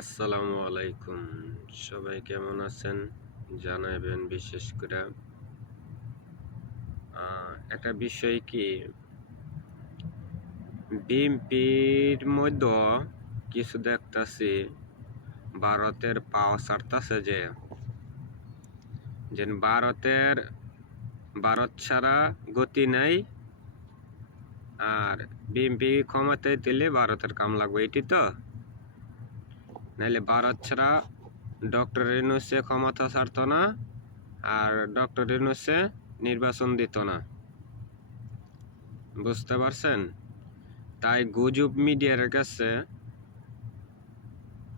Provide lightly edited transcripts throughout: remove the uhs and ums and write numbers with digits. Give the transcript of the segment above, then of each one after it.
আসসালামু আলাইকুম। সবাই কেমন আছেন জানাবেন। বিশেষ করে একটা বিষয় কি, বিএনপির মধ্যে কিছু দেখতাছি ভারতের পাওয়া ছাড়তাছে যে ভারত ছাড়া গতি নাই, আর বিএনপি ক্ষমতায় দিলে ভারতের কাম লাগবে, এটি তো নাইলে ভারত ছাড়া ডক্টর ইউনূসে ক্ষমতা ছাড়তো না, আর ডক্টর ইউনূসে নির্বাচন দিত না। বুঝতে পারছেন? তাই গুজব মিডিয়ার কাছে,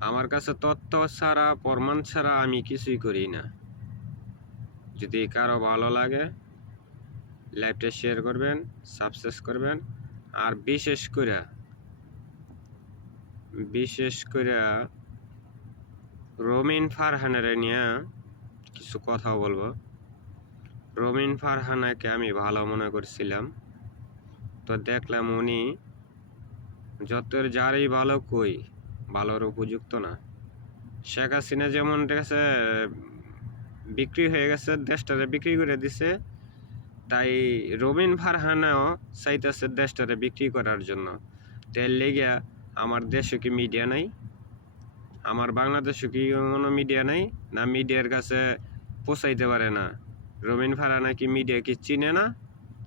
আমার কাছে তথ্য ছাড়া প্রমাণ ছাড়া আমি কিছুই করি না। যদি কারো ভালো লাগে লাইভটা শেয়ার করবেন, সাবস্ক্রাইব করবেন। আর বিশেষ করে রমিন ফারহানের নিয়ে কিছু কথা বলবো। রমিন ফারহানাকে আমি ভালো মনে করছিলাম, তো দেখলাম উনি যতের যারই ভালো কই ভালোর উপযুক্ত না। শেখ হাসিনা যেমন গেছে বিক্রি হয়ে গেছে, দেশটারে বিক্রি করে দিছে, তাই রবিন ফারহানাও চাইতেছে দেশটারে বিক্রি করার জন্য। তেল লেগিয়া আমার দেশে কি মিডিয়া নাই? আমার বাংলাদেশে কি কোনো মিডিয়া নাই? না মিডিয়ার কাছে পৌঁছাইতে পারে না? রবিন ফারহানা কি মিডিয়া কি চিনে না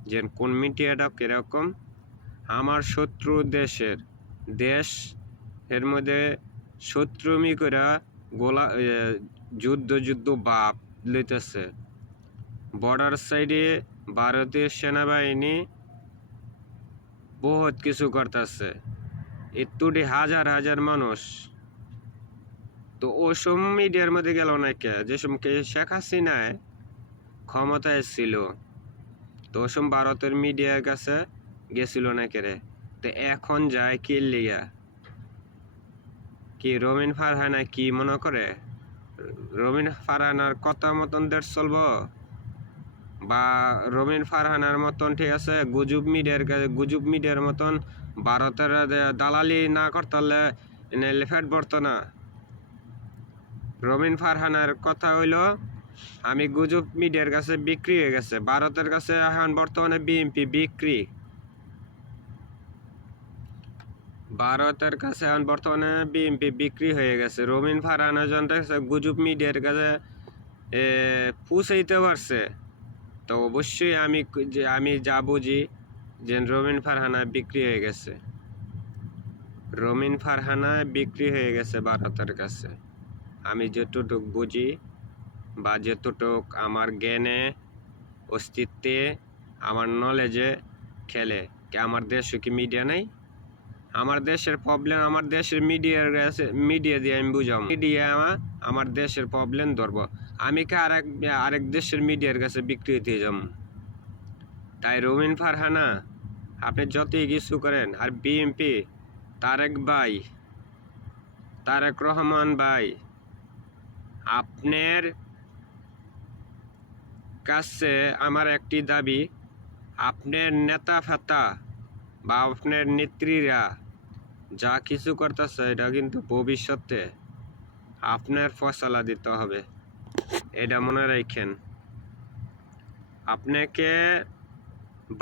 যে কোন মিডিয়াটা কিরকম? আমার শত্রু দেশ এর মধ্যে শত্রুমি করে যুদ্ধ বাপ লইতেছে। বর্ডার সাইডে ভারতীয় সেনাবাহিনী বহুত কিছু করতেছে, এতুটি হাজার হাজার মানুষ। তো ওসব মিডিয়ার মধ্যে গেল না কে? যেসব শেখ হাসিনায় ক্ষমতায় ছিল, তো ওসব ভারতের মিডিয়ার কাছে গেছিল না কে? তো এখন যায় কি লিগা? কি রবিন ফারহানা কি মনে করে রবিন ফারহানার কথা মতন দেশ চলবো? বা রবিন ফারহানার মতন ঠিক আছে গুজব মিডিয়ার মতন ভারতের দালালি না করতে হলে ফেট পড়তো না। রবিন ফারহানার কথা হইল আমি গুজব মিডিয়ার কাছে বিক্রি হয়ে গেছে, ভারতের কাছে এখন বর্তমানে বিএনপি বিক্রি। ভারতের কাছে এখন বর্তমানে বিএনপি বিক্রি হয়ে গেছে। রবিন ফারহানা জন গুজব মিডিয়ার কাছে পৌঁছাইতে পারছে, তো অবশ্যই আমি যা বুঝি যে রবিন ফারহানা বিক্রি হয়ে গেছে। রবিন ফারহানা বিক্রি হয়ে গেছে ভারতের কাছে। আমি যতটুক বুঝি বা যতটুক আমার জ্ঞানে অস্তিত্বে আমার নলেজে খেলে, আমার দেশে কি মিডিয়া নাই? আমার দেশের প্রবলেম আমার দেশের মিডিয়া দিয়ে আমি বুঝাম। মিডিয়া আমার দেশের প্রবলেম ধরবো, আমি কি আরেক দেশের মিডিয়ার কাছে বিক্রি হতে যাব? তাই রবিন ফারহানা আপনি যতই কিছু করেন, আর বিএনপি তারেক রহমান ভাই, আপনার কাছে আমার একটি দাবি, আপনার নেতা ফেতা বা আপনার নেত্রীরা যা কিছু করতেছে এটা কিন্তু ভবিষ্যতে আপনার ফয়সালা দিতে হবে, এটা মনে রাখেন। আপনাকে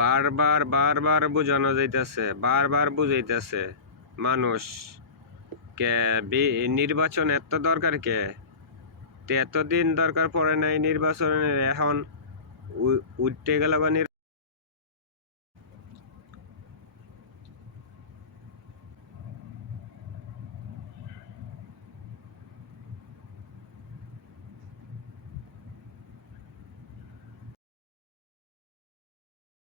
বারবার বোঝানো যাইতেছে, বারবার বুঝাইতেছে মানুষ কে নির্বাচন এত দরকার কে? এতদিন দরকার পড়ে নাই নির্বাচনের, এখন উঠতে গেল